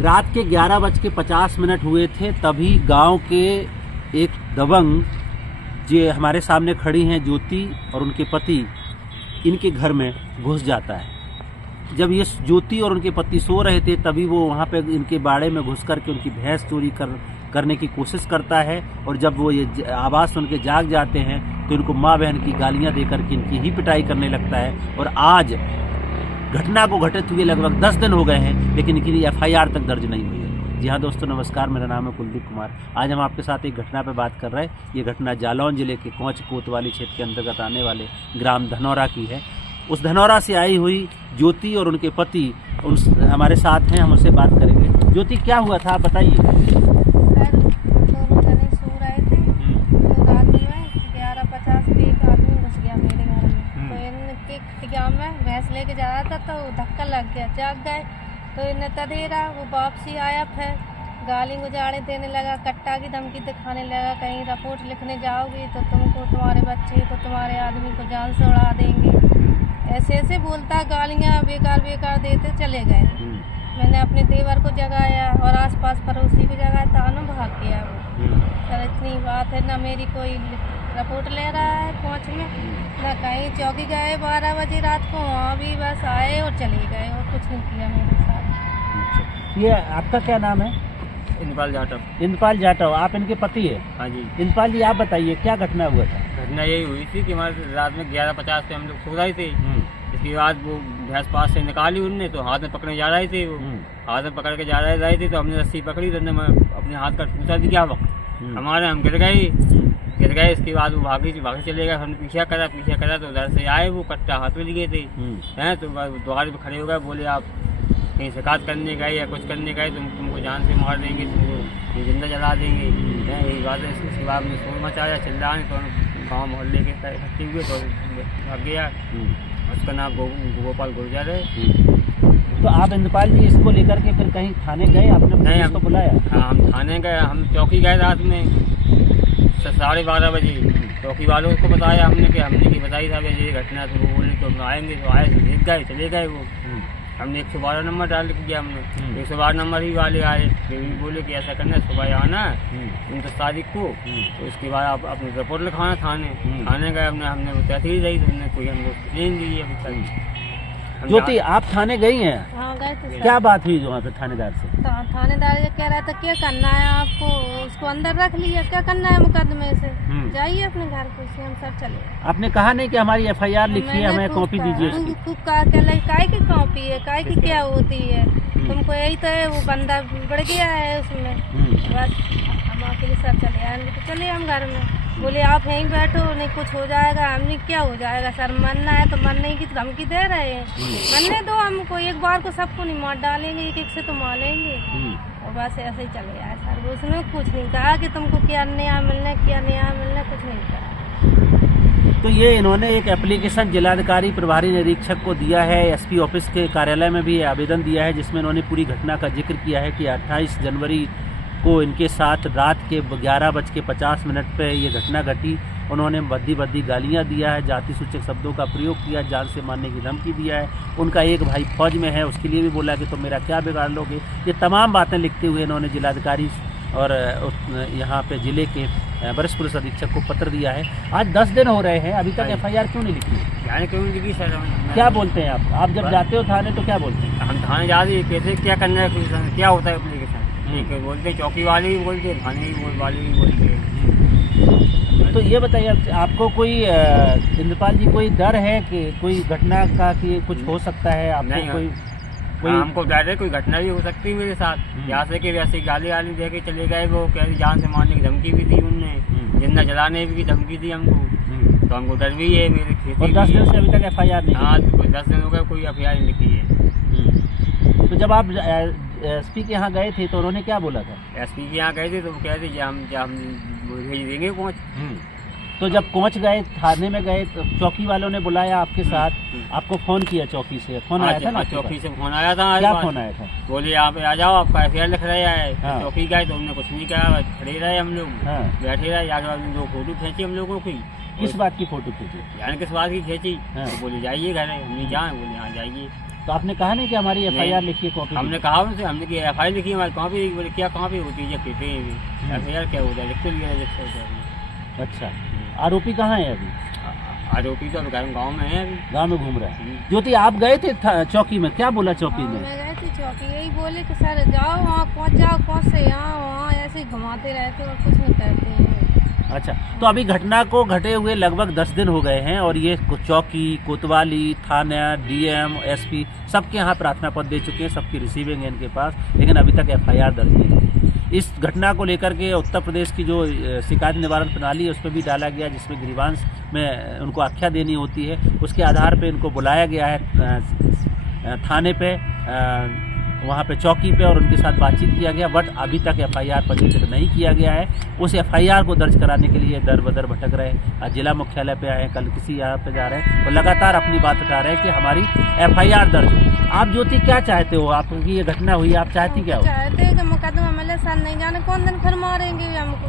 रात के 11:50 हुए थे, तभी गांव के एक दबंग जो हमारे सामने खड़ी हैं ज्योति और उनके पति, इनके घर में घुस जाता है। जब ये ज्योति और उनके पति सो रहे थे तभी वो वहाँ पे इनके बाड़े में घुस करके उनकी भैंस चोरी करने की कोशिश करता है। और जब वो ये आवाज़ सुन के जाग जाते हैं तो इनको माँ बहन की गालियाँ दे करके इनकी ही पिटाई करने लगता है। और आज घटना को घटित हुए लगभग 10 दिन हो गए हैं, लेकिन इनकी FIR तक दर्ज नहीं हुई है। जी हाँ दोस्तों, नमस्कार, मेरा नाम है कुलदीप कुमार। आज हम आपके साथ एक घटना पर बात कर रहे हैं। ये घटना जालौन जिले के कोंच कोतवाली क्षेत्र के अंतर्गत आने वाले ग्राम धनौरा की है। उस धनौरा से आई हुई ज्योति और उनके पति हमारे साथ हैं, हम उससे बात करेंगे। ज्योति, क्या हुआ था आप बताइए। सर, दोनों जने सो रहे थे तो रात में 11:50 पे एक आदमी घुस गया मेरे घर में। तो इनके खटिया में भैंस लेके जा रहा था तो धक्का लग गया, जाग गए। तो इन्हें तदेरा वो वापसी आया, फिर गाली गुजारे देने लगा, कट्टा की धमकी दिखाने लगा, कहीं रिपोर्ट लिखने जाओगी तो तुमको, तुम्हारे बच्चे को, तुम्हारे आदमी को जान से उड़ा देंगे। ऐसे ऐसे बोलता, गालियाँ बेकार बेकार देते चले गए। मैंने अपने देवर को जगाया और आसपास पड़ोसी को जगाया, तानों भाग गया वो। सर इतनी बात है, ना मेरी कोई रिपोर्ट ले रहा है पहुँच में, ना कहीं चौकी गए 12 बजे रात को, वहाँ भी बस आए और चले गए और कुछ नहीं किया मेरे साथ। ये आपका क्या नाम है? इंद्रपाल जाटव। इंद्रपाल जाटव, आप इनके पति है? हाँ जी। इंद्रपाल जी, आप बताइए क्या घटना हुआ था? घटना यही हुई थी कि हमारे रात में 11:50 पे हम लोग सो रहे थे। इसके बाद वो भैंस पास से निकाली उनने, तो हाथ में पकड़ने जा रहे थे। वो हाथ में पकड़ के जा रहे थे तो हमने रस्सी पकड़ी, तो अपने हाथ का टूटा दिया वक्त हमारे, हम गिर गए। इसके बाद वो भागे चले गए। हमने पीछा करा तो उधर से आए, वो कट्टा हाथ में लिए थे हैं। तो द्वार पे खड़े हो गए, बोले आप कहीं शिकायत करने गए या कुछ करने गए तुमको जान से मार देंगे, तुमको जिंदा जला देंगे। यही बात है। इसके बाद में शोर मचाया, चिल्लाए, तो गाँव मोहल्ले के इकट्ठे हुए तो भाग गया। उसका नाम गोपाल गुर्जर है। तो आप इंद्रपाल जी इसको लेकर के फिर कहीं थाने गए? आपने पुलिस को बुलाया? हाँ, हम थाने गए, हम चौकी गए रात में 12:30 बजे। चौकी वालों को बताया हमने कि बताई था ये घटना, तो वो बोले तो हम आएंगे। तो आए, देख गए, चले गए वो। हमने 112 नंबर डाल दिया हमने। 112 नंबर ही वाले आए, वे भी बोले कि ऐसा करना है, सुबह आना है 29 तारीख को। तो इसके बाद आप अपनी रिपोर्ट लिखाना थाने गए। हमने वो तहसील दी, तो हमने कोई हमको नहीं दी अभी तक। ज्योति, आप थाने गई हैं? हाँ गए थे। क्या बात हुई वहाँ पे थानेदार से? थानेदार ये कह रहा था क्या करना है आपको, उसको अंदर रख लिया, क्या करना है मुकदमे से, जाइए अपने घर को, हम सब चले। आपने कहा नहीं कि हमारी FIR लिखी है, हमें कॉपी दीजिए? काय की कॉपी है, काय की क्या होती है, तुमको यही तो है, वो बंदा बढ़ गया है उसमें। बस हम अकेले सब चले आए, तो चले हम घर में। बोले आप यहीं बैठो, नहीं कुछ हो जाएगा। हमने क्या हो जाएगा सर, मरना है तो मरने की धमकी दे रहे हैं, मरने दो हमको, एक बार को सबको नहीं मार डालेंगे, एक से तो मारेंगे। और बस ऐसे ही चले आए सर। उसने कुछ नहीं कहा कि तुमको क्या न्याय मिलना, कुछ नहीं कहा। तो ये इन्होंने एक एप्लीकेशन जिलाधिकारी प्रभारी निरीक्षक को दिया है, SP ऑफिस के कार्यालय में भी आवेदन दिया है, जिसमें इन्होंने पूरी घटना का जिक्र किया है कि 28 जनवरी को इनके साथ रात के 11:50 पे ये घटना घटी। उन्होंने बद्दी गालियां दिया है, जाति सूचक शब्दों का प्रयोग किया, जान से मारने की धमकी दिया है। उनका एक भाई फौज में है, उसके लिए भी बोला कि तुम मेरा क्या बिगाड़ लोगे। ये तमाम बातें लिखते हुए इन्होंने जिलाधिकारी और यहाँ पे जिले के वरिष्ठ पुलिस अधीक्षक को पत्र दिया है। आज 10 दिन हो रहे हैं, अभी तक FIR क्यों नहीं लिखी? क्यों नहीं लिखी सर? क्या बोलते हैं आप जब जाते हो थाने तो क्या बोलते हैं? हम थाने जाते कैसे, क्या करना है, क्या होता है एप्लीकेशन बोलते, चौकी वाले भी बोलते, थाने वाले भी बोलते। तो ये बताइए, आपको कोई इंद्रपाल जी कोई डर है कि कोई घटना का कि कुछ हो सकता है? आपको नहीं, कोई हमको डर है कोई घटना भी हो सकती है मेरे साथ। यहाँ से कि वैसे गाली दे के चले गए, वो कह जान से मारने की धमकी भी दी उनने, जिंदा जलाने की धमकी दी हमको। तो हमको डर भी है मेरे खेती। और 10 दिन से अभी तक FIR नहीं? हाँ, तो 10 दिन हो गए, कोई FIR नहीं लिखी है। तो जब आप SP के यहाँ गए थे तो उन्होंने क्या बोला था? SP के यहाँ गए थे तो वो कह रहे हम भेज देंगे कोच। तो जब पहुंच गए, थाने में गए, तो चौकी वालों ने बुलाया आपके साथ, आपको फोन किया चौकी से? फोन आया था ना? चौकी से फोन आया था। क्या फोन आया था? बोले यहाँ पे आ जाओ, आपका FIR लिख रहे हैं। चौकी गए तो हमने कुछ नहीं कहा, खड़े रहे हम लोग, बैठे रहे। आगे 2 फोटो खींची हम लोगों की। किस बात की फोटो खींची? यानी किस बात की खींची? तो बोले जाइए घर, हम नहीं जाए, बोले हाँ जाइए। तो आपने कहा नहीं कि हमारी FIR लिखिए कॉपी? हमने कहा उनसे, हमने कि FIR लिखी हमारी कॉपी, बोले क्या कॉपी होती है, कहते हैं FIR क्या होता है, लिख तो लिया। अच्छा, आरोपी कहाँ है अभी? आरोपी तो गाँव में है, गाँव में घूम रहा है। ज्योति, आप गए थे चौकी में, क्या बोला चौकी हाँ, में? मैं गई थी चौकी, यही बोले कि सर जाओ वहाँ पहुँच जाओ, पहुँच से यहाँ वहाँ ऐसे ही घुमाते रहते और कुछ नहीं करते हैं। अच्छा, तो अभी घटना को घटे हुए लगभग 10 दिन हो गए हैं और ये चौकी, कोतवाली, थाना, DM, SP सबके यहाँ प्रार्थना पत्र दे चुके हैं, सबकी रिसीविंग है इनके पास, लेकिन अभी तक FIR दर्ज नहीं हुई। इस घटना को लेकर के उत्तर प्रदेश की जो शिकायत निवारण प्रणाली है उस पर भी डाला गया, जिसमें ग्रीवांस में उनको आख्या देनी होती है, उसके आधार पर इनको बुलाया गया है थाने पे, वहाँ पे चौकी पे, और उनके साथ बातचीत किया गया, बट अभी तक FIR पंजीकृत नहीं किया गया है। उस FIR को दर्ज कराने के लिए दर बदर भटक रहे हैं। आज जिला मुख्यालय पे आए हैं, कल किसी यहाँ पे जा रहे हैं, और लगातार अपनी बात उठा रहे हैं कि हमारी FIR दर्ज हो। आप ज्योति क्या चाहते हो? आपकी ये घटना हुई, आप चाहती क्या हो? चाहते हैं कि मुकदमा मिले सर, नहीं जाने कौन दिन फिर मारेंगे हमको,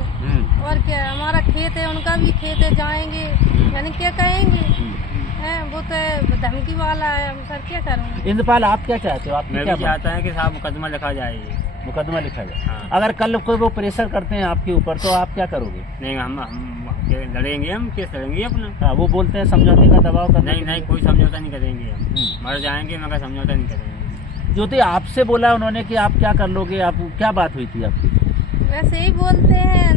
और क्या, हमारा खेत है, उनका भी खेत है, जाएंगे यानी क्या कहेंगे हैं, वो तो धमकी वाला है, हम सर क्या करेंगे। इंद्रपाल, आप क्या चाहते हो? आप मैं क्या भी चाहता है कि साहब मुकदमा लिखा जाए, मुकदमा लिखा जाए? हाँ। अगर कल कोई वो प्रेशर करते हैं आपके ऊपर तो आप क्या करोगे? नहीं, हम लड़ेंगे, हम केस लड़ेंगे अपना। हाँ, वो बोलते हैं समझौते का दबाव करने नहीं नहीं, कोई समझौता नहीं करेंगे हम, मर जाएंगे मगर समझौता नहीं करेंगे। ज्योति, आपसे बोला उन्होंने कि आप क्या कर लोगे? आप क्या बात हुई थी आपकी? वैसे ही बोलते हैं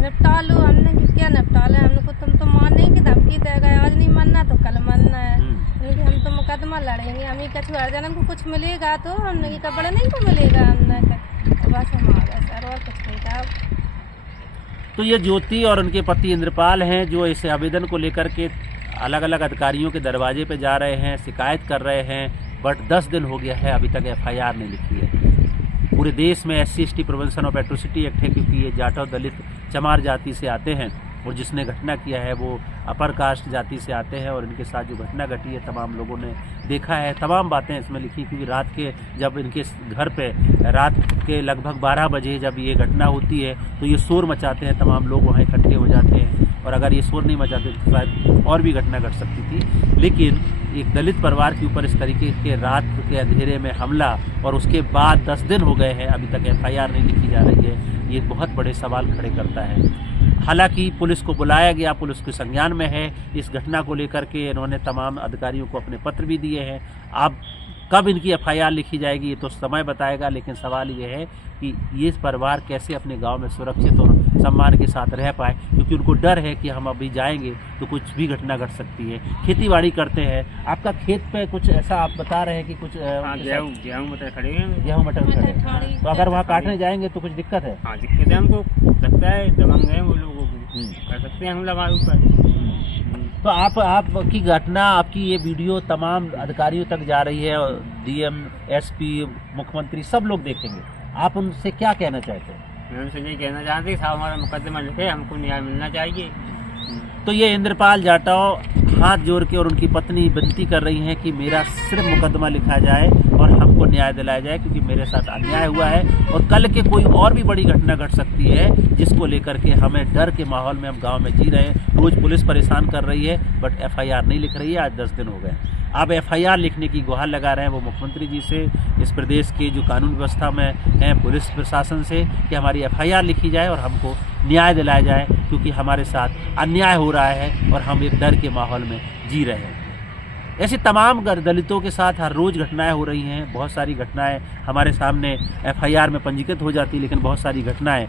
निपटा लो, हमने कि क्या निपटा ले, हमने को तुम तो मारने की धमकी देगा, आज नहीं मानना तो कल मानना है, लेकिन हम तो मुकदमा लड़ेंगे, हम ही कछु अर्जन को कुछ मिलेगा तो हमने कपड़े नहीं को मिलेगा, हमने बस हमारा सर, और कुछ नहीं था। तो ये ज्योति और उनके पति इंद्रपाल हैं जो इस आवेदन को लेकर के अलग अलग अधिकारियों के दरवाजे पे जा रहे हैं, शिकायत कर रहे हैं, बट 10 दिन हो गया है, अभी तक FIR नहीं लिखी है। पूरे देश में SC/ST prevention of atrocity act है, क्योंकि ये जाटव, दलित, चमार जाति से आते हैं, और जिसने घटना किया है वो अपर कास्ट जाति से आते हैं, और इनके साथ जो घटना घटी है तमाम लोगों ने देखा है, तमाम बातें इसमें लिखी, क्योंकि रात के जब इनके घर पे रात के लगभग 12 बजे जब ये घटना होती है तो ये शोर मचाते हैं, तमाम लोग वहाँ इकट्ठे हो जाते हैं, और अगर ये शोर नहीं मचाते तो शायद और भी घटना घट सकती थी। लेकिन एक दलित परिवार के ऊपर इस तरीके के रात के अंधेरे में हमला, और उसके बाद 10 दिन हो गए हैं, अभी तक FIR नहीं लिखी जा रही है, ये बहुत बड़े सवाल खड़े करता है। हालांकि पुलिस को बुलाया गया, पुलिस के संज्ञान में है, इस घटना को लेकर के इन्होंने तमाम अधिकारियों को अपने पत्र भी दिए हैं। अब कब इनकी FIR लिखी जाएगी ये तो समय बताएगा, लेकिन सवाल ये है कि ये परिवार कैसे अपने गांव में सुरक्षित और सम्मान के साथ रह पाए, क्योंकि उनको डर है कि हम अभी जाएंगे तो कुछ भी घटना घट सकती है। खेती बाड़ी करते हैं, आपका खेत पे कुछ ऐसा आप बता रहे हैं कि कुछ गेहूँ मटर खड़े हैं, गेहूँ मटर खड़े हैं, तो अगर वहाँ काटने जाएंगे तो कुछ दिक्कत है? हाँ, दिक्कत है, हमको लगता है दबंग है वो लोगों को, कर सकते हैं हमला हमारे ऊपर। तो आपकी घटना, आपकी ये वीडियो तमाम अधिकारियों तक जा रही है, DM, SP, मुख्यमंत्री सब लोग देखेंगे, आप उनसे क्या कहना चाहते हैं? मैं उनसे यही कहना चाहते साहब हमारा मुकदमा लिखे, हमको न्याय मिलना चाहिए। तो ये इंद्रपाल जाटव हाथ जोड़ के और उनकी पत्नी विनती कर रही हैं कि मेरा सिर्फ मुकदमा लिखा जाए और हमको न्याय दिलाया जाए, क्योंकि मेरे साथ अन्याय हुआ है और कल के कोई और भी बड़ी घटना घट सकती है, जिसको लेकर के हमें डर के माहौल में हम गांव में जी रहे हैं। रोज पुलिस परेशान कर रही है, बट FIR नहीं लिख रही है। आज 10 दिन हो गए, अब FIR लिखने की गुहार लगा रहे हैं वो मुख्यमंत्री जी से, इस प्रदेश के जो कानून व्यवस्था में हैं पुलिस प्रशासन से, कि हमारी FIR लिखी जाए और हमको न्याय दिलाया जाए, क्योंकि हमारे साथ अन्याय हो रहा है और हम एक डर के माहौल में जी रहे हैं। ऐसी तमाम दलितों के साथ हर रोज़ घटनाएं हो रही हैं। बहुत सारी घटनाएं हमारे सामने FIR में पंजीकृत हो जाती, लेकिन बहुत सारी घटनाएं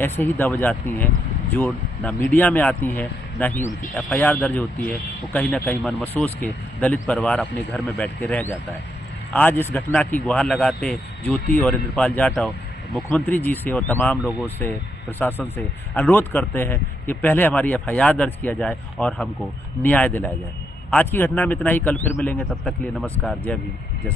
ऐसे ही दब जाती हैं जो ना मीडिया में आती हैं, ना ही उनकी FIR दर्ज होती है। वो कहीं ना कहीं मन महसूस के दलित परिवार अपने घर में बैठ के रह जाता है। आज इस घटना की गुहार लगाते ज्योति और इंद्रपाल जाटव मुख्यमंत्री जी से और तमाम लोगों से, प्रशासन से अनुरोध करते हैं कि पहले हमारी FIR दर्ज किया जाए और हमको न्याय दिलाया जाए। आज की घटना में इतना ही, कल फिर मिलेंगे, तब तक के लिए नमस्कार, जय भीम, जय।